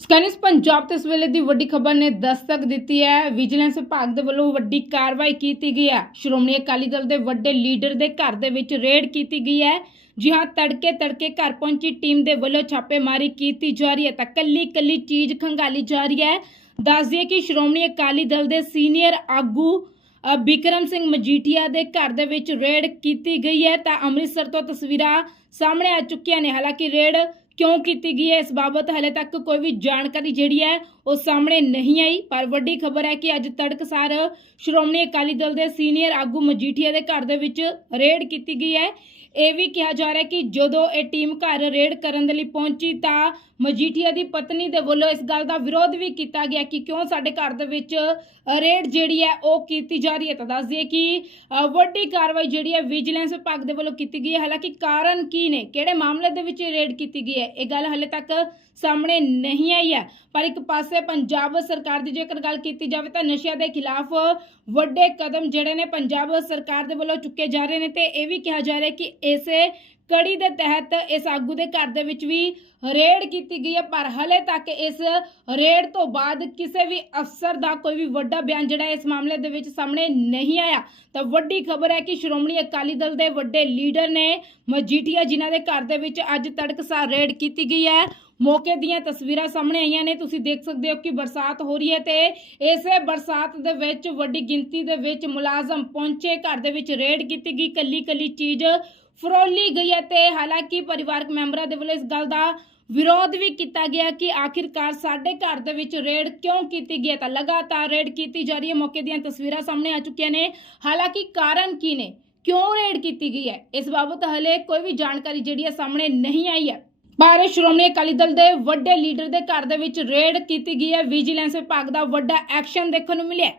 ਸਕੈਨਿਸ ਪੰਜਾਬ ਤੇ ਇਸ ਵੇਲੇ ਦੀ ਵੱਡੀ ਖਬਰ ਨੇ ਦਸਤਕ ਦਿੱਤੀ ਹੈ। ਵਿਜੀਲੈਂਸ ਵਿਭਾਗ ਦੇ ਵੱਲੋਂ ਵੱਡੀ ਕਾਰਵਾਈ ਕੀਤੀ ਗਈ ਹੈ। ਸ਼੍ਰੋਮਣੀ ਅਕਾਲੀ ਦਲ ਦੇ ਵੱਡੇ ਲੀਡਰ ਦੇ ਘਰ ਦੇ ਵਿੱਚ ਰੇਡ ਕੀਤੀ ਗਈ ਹੈ। ਜੀ ਹਾਂ ਤੜਕੇ ਤੜਕੇ ਘਰ ਪਹੁੰਚੀ ਟੀਮ ਦੇ ਵੱਲੋਂ ਛਾਪੇਮਾਰੀ ਕੀਤੀ ਜਾ ਰਹੀ ਹੈ। ਤਾਂ ਕੱਲੀ ਕੱਲੀ ਚੀਜ਼ ਖੰਗਾਲੀ ਜਾ ਰਹੀ ਹੈ। ਦੱਸ ਦਈਏ ਕਿ ਸ਼੍ਰੋਮਣੀ ਅਕਾਲੀ ਦਲ ਦੇ ਸੀਨੀਅਰ ਆਗੂ ਬਿਕਰਮ ਸਿੰਘ ਮਜੀਠੀਆ ਦੇ ਘਰ ਦੇ ਵਿੱਚ ਰੇਡ ਕੀਤੀ ਗਈ ਹੈ। ਤਾਂ ਅੰਮ੍ਰਿਤਸਰ ਤੋਂ ਤਸਵੀਰਾਂ ਸਾਹਮਣੇ ਆ ਚੁੱਕੀਆਂ ਨੇ। ਹਾਲਾਂਕਿ ਰੇਡ ਕਿਉਂ ਕੀਤੀ ਗਈ ਹੈ? ਇਸ ਬਾਬਤ ਹਲੇ ਤੱਕ ਕੋਈ ਵੀ ਜਾਣਕਾਰੀ ਜਿਹੜੀ ਹੈ ਉਹ ਸਾਹਮਣੇ ਨਹੀਂ ਆਈ, ਪਰ ਵੱਡੀ ਖਬਰ ਹੈ ਕਿ ਅੱਜ ਤੜਕਸਾਰ ਸ਼੍ਰੋਮਣੀ ਅਕਾਲੀ ਦਲ ਦੇ ਸੀਨੀਅਰ ਆਗੂ ਮਜੀਠੀਆ ਦੇ ਘਰ ਦੇ ਵਿੱਚ ਰੇਡ ਕੀਤੀ ਗਈ ਹੈ। ਇਹ ਵੀ ਕਿਹਾ ਜਾ ਰਿਹਾ ਕਿ ਜਦੋਂ ਇਹ ਟੀਮ ਘਰ ਰੇਡ ਕਰਨ ਦੇ ਲਈ ਪਹੁੰਚੀ ਤਾਂ ਮਜੀਠੀਆ ਦੀ ਪਤਨੀ ਦੇ ਵੱਲੋਂ ਇਸ ਗੱਲ ਦਾ ਵਿਰੋਧ ਵੀ ਕੀਤਾ ਗਿਆ ਕਿ ਕਿਉਂ ਸਾਡੇ ਘਰ ਦੇ ਵਿੱਚ ਰੇਡ ਜਿਹੜੀ ਹੈ ਉਹ ਕੀਤੀ ਜਾ ਰਹੀ ਹੈ। ਤਾਂ ਦੱਸ ਦਈਏ ਕਿ ਵੱਡੀ ਕਾਰਵਾਈ ਜਿਹੜੀ ਹੈ ਵਿਜੀਲੈਂਸ ਵਿਭਾਗ ਦੇ ਵੱਲੋਂ ਕੀਤੀ ਗਈ ਹੈ। ਹਾਲਾਂਕਿ ਕਾਰਨ ਕੀ ਨੇ? ਕਿਹੜੇ ਮਾਮਲੇ ਦੇ ਵਿੱਚ ਰੇਡ ਕੀਤੀ ਗਈ ਹੈ? ਇਹ ਗੱਲ ਹਲੇ ਤੱਕ ਸਾਹਮਣੇ ਨਹੀਂ ਆਈ ਹੈ। ਪਰ ਇੱਕ ਪਾਸੇ ਪੰਜਾਬ ਸਰਕਾਰ ਦੀ ਜੇਕਰ ਗੱਲ ਕੀਤੀ ਜਾਵੇ ਤਾਂ ਨਸ਼ਿਆਂ ਦੇ ਖਿਲਾਫ ਵੱਡੇ ਕਦਮ ਜਿਹੜੇ ਨੇ ਪੰਜਾਬ ਸਰਕਾਰ ਦੇ ਵੱਲੋਂ ਚੁੱਕੇ ਜਾ ਰਹੇ ਨੇ ਤੇ ਇਹ ਵੀ ਕਿਹਾ ਜਾ ਰਿਹਾ ਕਿ ਇਸੇ ਕੜੀ ਦੇ ਤਹਿਤ ਇਸ ਆਗੂ ਦੇ ਘਰ ਦੇ ਵਿੱਚ ਵੀ ਰੇਡ ਕੀਤੀ ਗਈ ਹੈ, ਪਰ ਹਲੇ ਤੱਕ ਇਸ ਰੇਡ ਤੋਂ ਬਾਅਦ ਕਿਸੇ ਵੀ ਅਫਸਰ ਦਾ ਕੋਈ ਵੀ ਵੱਡਾ ਬਿਆਨ ਜਿਹੜਾ ਇਸ ਮਾਮਲੇ ਦੇ ਵਿੱਚ ਸਾਹਮਣੇ ਨਹੀਂ ਆਇਆ। ਤਾਂ ਵੱਡੀ ਖਬਰ ਹੈ ਕਿ ਸ਼੍ਰੋਮਣੀ ਅਕਾਲੀ ਦਲ ਦੇ ਵੱਡੇ ਲੀਡਰ ਨੇ ਮਜੀਠੀਆ ਜਿਨ੍ਹਾਂ ਦੇ ਘਰ ਦੇ ਵਿੱਚ ਅੱਜ ਤੜਕਸਾਰ ਰੇਡ ਕੀਤੀ ਗਈ ਹੈ। ਮੌਕੇ ਦੀਆਂ ਤਸਵੀਰਾਂ ਸਾਹਮਣੇ ਆਈਆਂ ਨੇ। ਤੁਸੀਂ ਦੇਖ ਸਕਦੇ ਹੋ ਕਿ ਬਰਸਾਤ ਹੋ ਰਹੀ ਹੈ ਤੇ ਇਸੇ ਬਰਸਾਤ ਦੇ ਵਿੱਚ ਵੱਡੀ ਗਿਣਤੀ ਦੇ ਵਿੱਚ ਮੁਲਾਜ਼ਮ ਪਹੁੰਚੇ। ਘਰ ਦੇ ਵਿੱਚ ਰੇਡ ਕੀਤੀ ਗਈ। ਕੱਲੀ ਕੱਲੀ ਚੀਜ਼ ਫਰੋਲੀ ਗਈ ਹੈ ਤੇ ਹਾਲਾਂਕਿ ਪਰਿਵਾਰਕ ਮੈਂਬਰਾਂ ਦੇ ਵੱਲੋਂ ਇਸ ਗੱਲ ਦਾ ਵਿਰੋਧ ਵੀ ਕੀਤਾ ਗਿਆ ਕਿ ਆਖਿਰਕਾਰ ਸਾਡੇ ਘਰ ਦੇ ਵਿੱਚ ਰੇਡ ਕਿਉਂ ਕੀਤੀ ਗਈ ਹੈ? ਤਾਂ ਲਗਾਤਾਰ ਰੇਡ ਕੀਤੀ ਜਾ ਰਹੀ ਹੈ। ਮੌਕੇ ਦੀਆਂ ਤਸਵੀਰਾਂ ਸਾਹਮਣੇ ਆ ਚੁੱਕੀਆਂ ਨੇ। ਹਾਲਾਂਕਿ ਕਾਰਨ ਕੀ ਨੇ? ਕਿਉਂ ਰੇਡ ਕੀਤੀ ਗਈ ਹੈ? ਇਸ ਬਾਬਤ ਹਲੇ ਕੋਈ ਵੀ ਜਾਣਕਾਰੀ ਜਿਹੜੀ ਹੈ ਸਾਹਮਣੇ ਨਹੀਂ ਆਈ ਹੈ। ਪਰ ਸ਼੍ਰੋਮਣੀ ਅਕਾਲੀ ਦਲ ਦੇ ਵੱਡੇ ਲੀਡਰ ਦੇ ਘਰ ਦੇ ਵਿੱਚ ਰੇਡ ਕੀਤੀ ਗਈ ਹੈ। ਵਿਜੀਲੈਂਸ ਵਿਭਾਗ ਦਾ ਵੱਡਾ ਐਕਸ਼ਨ ਦੇਖਣ ਨੂੰ ਮਿਲਿਆ